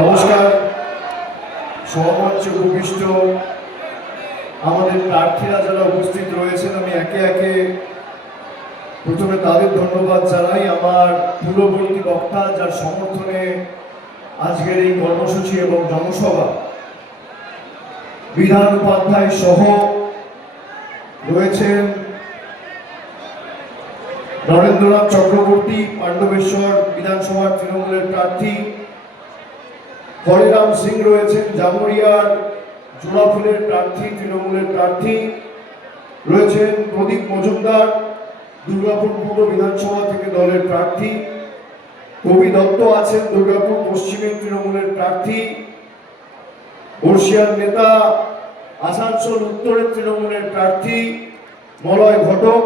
নমস্কার। সহমঞ্চে উপবিষ্ট আমাদের প্রার্থীরা যারা উপস্থিত রয়েছেন, আমি একে একে প্রথমে তাদের ধন্যবাদ জানাই। আমার পূর্ববর্তী বক্তা যার সমর্থনে আজকের এই কর্মসূচি এবং জনসভা, বিধান উপাধ্যায় সহ রয়েছেন নরেন্দ্রনাথ চক্রবর্তী, পাণ্ডবেশ্বর বিধানসভার তৃণমূলের প্রার্থী, হরিরাম সিং রয়েছেন জামুরিয়ার জোড়াফুলের প্রার্থী, তৃণমূলের প্রার্থী রয়েছেন প্রদীপ মজুমদার, দুর্গাপুর পূর্ব বিধানসভা থেকে দলের প্রার্থী, কবি দত্ত আছেন দুর্গাপুর পশ্চিমের তৃণমূলের প্রার্থী, বর্ষিয়ার নেতা আসানসোল উত্তরের তৃণমূলের প্রার্থী মলয় ঘটক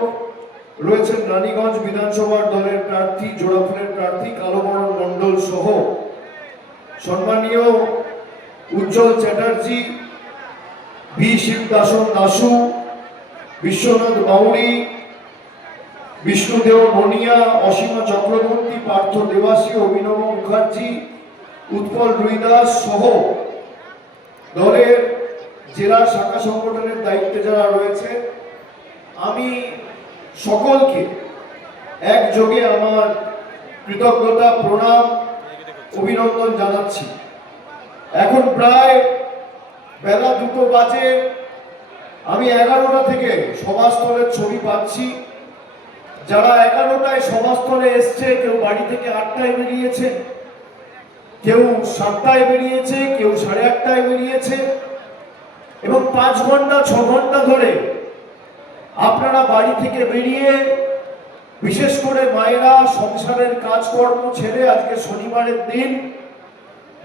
রয়েছেন, রানীগঞ্জ বিধানসভার দলের প্রার্থী জোড়াফুলের প্রার্থী কালোবরণ মণ্ডল সহ সম্মানীয় উজ্জ্বল চ্যাটার্জি, বি শিবদাসন দাসু, বিশ্বনাথ বাউরি, বিষ্ণুদেও মনিয়া, অসীমা চক্রবর্তী, পার্থ দেবাসী, অভিনব মুখার্জি, উৎপল রুইদাস সহ দলের জেলা শাখা সংগঠনের দায়িত্বে যারা রয়েছে, আমি সকলকে একযোগে আমার কৃতজ্ঞতা, প্রণাম, অভিনন্দন জানাচ্ছি। এখন প্রায় বেলা 2টো বাজে। আমি 11টা থেকে সভাস্থলের ছবি পাচ্ছি। যারা 11টায় সভাস্থলে এসছে, কেউ বাড়ি থেকে 8টায় বেরিয়েছে, কেউ 7টায় বেরিয়েছে, কেউ 8:30টায় বেরিয়েছে, এবং 5 ঘন্টা 6 ঘন্টা ধরে আপনারা বাড়ি থেকে বেরিয়ে, বিশেষ করে মায়েরা সংসারের কাজকর্ম ছেড়ে আজকে শনিবারের দিন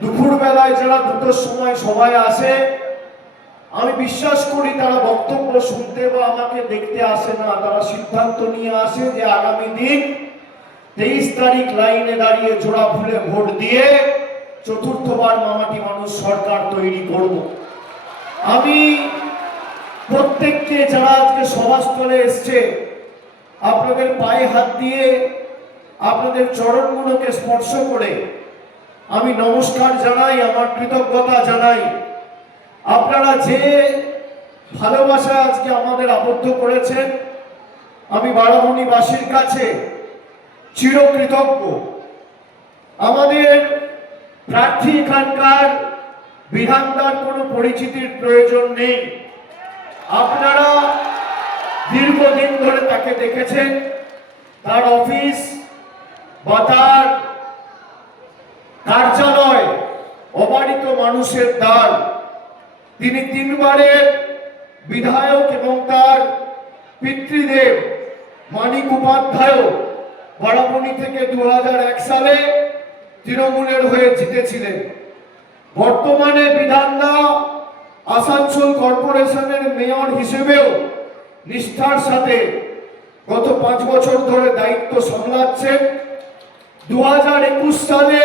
দুপুর বেলায় যারা 2টোর সময় সভায় আসে, আমি বিশ্বাস করি তারা বক্তব্য শুনতে বা আমাকে দেখতে আসে না, তারা সিদ্ধান্ত নিয়ে আসে যে আগামী দিন 23 তারিখ লাইনে দাঁড়িয়ে জোড়া ফুলে ভোট দিয়ে চতুর্থবার মামাটি মানুষ সরকার তৈরি করব। আমি প্রত্যেককে যারা আজকে সভাস্থলে এসছে, আপনাদের পায়ে হাত দিয়ে আপনাদের চরণগুলোকে স্পর্শ করে আমি নমস্কার জানাই, আমার কৃতজ্ঞতা জানাই। আপনারা যে ভালোবাসা আজকে আমাদের আবদ্ধ করেছেন, আমি বারাবণীবাসীর কাছে চিরকৃতজ্ঞ। আমাদের প্রার্থী এখানকার বিধানদার কোনো পরিচিতির প্রয়োজন নেই। আপনারা দীর্ঘদিন ধরে তাকে দেখেছেন, তার অফিস বা তার কার্যালয় অবারিত মানুষের দ্বার। তিনি 3বারের বিধায়ক এবং তার পিতৃদেব মানিক উপাধ্যায় বারাবণী থেকে 2001 সালে তৃণমূলের হয়ে জিতেছিলেন। বর্তমানে বিধানদা আসানসোল কর্পোরেশনের মেয়র হিসেবেও নিষ্ঠার সাথে গত 5 বছর ধরে দায়িত্ব সামলাচ্ছেন। 2021 সালে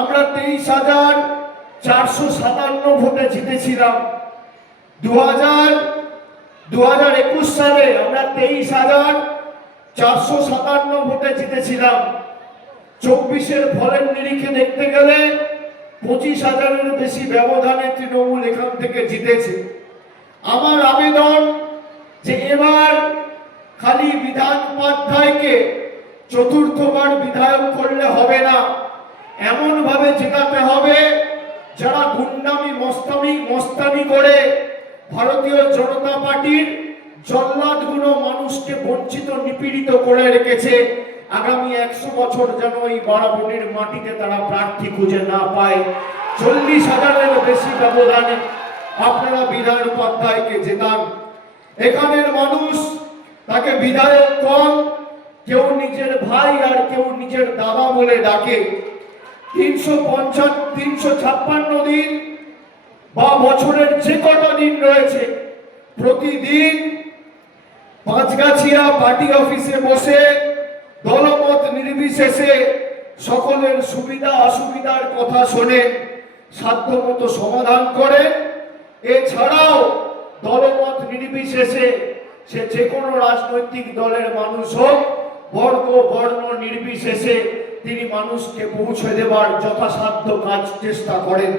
আমরা 23,457 ভোটে জিতেছিলাম। 2021 সালে আমরা 23,457 ভোটে জিতেছিলাম। 24-এর ফলের নিরিখে দেখতে গেলে 25,000-এর বেশি ব্যবধানে তৃণমূল এখান থেকে জিতেছে। আমার আবেদন যে এবার খালি বিধান উপাধ্যায়কে চতুর্থবার বিধায়ক করলে হবে না, এমন ভাবে জেতাতে হবে যারা গুন্ডামি মস্তানি করে ভারতীয় জনতা পার্টির জল্লাদগুলো মানুষকে বঞ্চিত নিপীড়িত করে রেখেছে। আগামী 100 বছর যেন এই বারাবণীর মাটিতে তারা প্রার্থী খুঁজে না পায়। 40,000-এর বেশি ব্যবধানে আপনারা বিধান উপাধ্যায়কে জেতান। এখানের মানুষ তাকে বিধায়ক কম, কেউ নিজের ভাই আর কেউ নিজের দাদা বলে ডাকে। 356 দিন বা বছরের যে কটা দিন রয়েছে, প্রতিদিন পাঁচগাছিয়া পার্টি অফিসে বসে দলমত নির্বিশেষে সকলের সুবিধা অসুবিধার কথা শোনেন, সাধ্যমতো সমাধান করেন। এছাড়াও দলমত নির্বিশেষে সে যে কোনো রাজনৈতিক দলের মানুষ হোক, বর্গ বর্ণ নির্বিশেষে তিনি মানুষকে পৌঁছে দেবার যথাসাধ্য কাজ চেষ্টা করেন।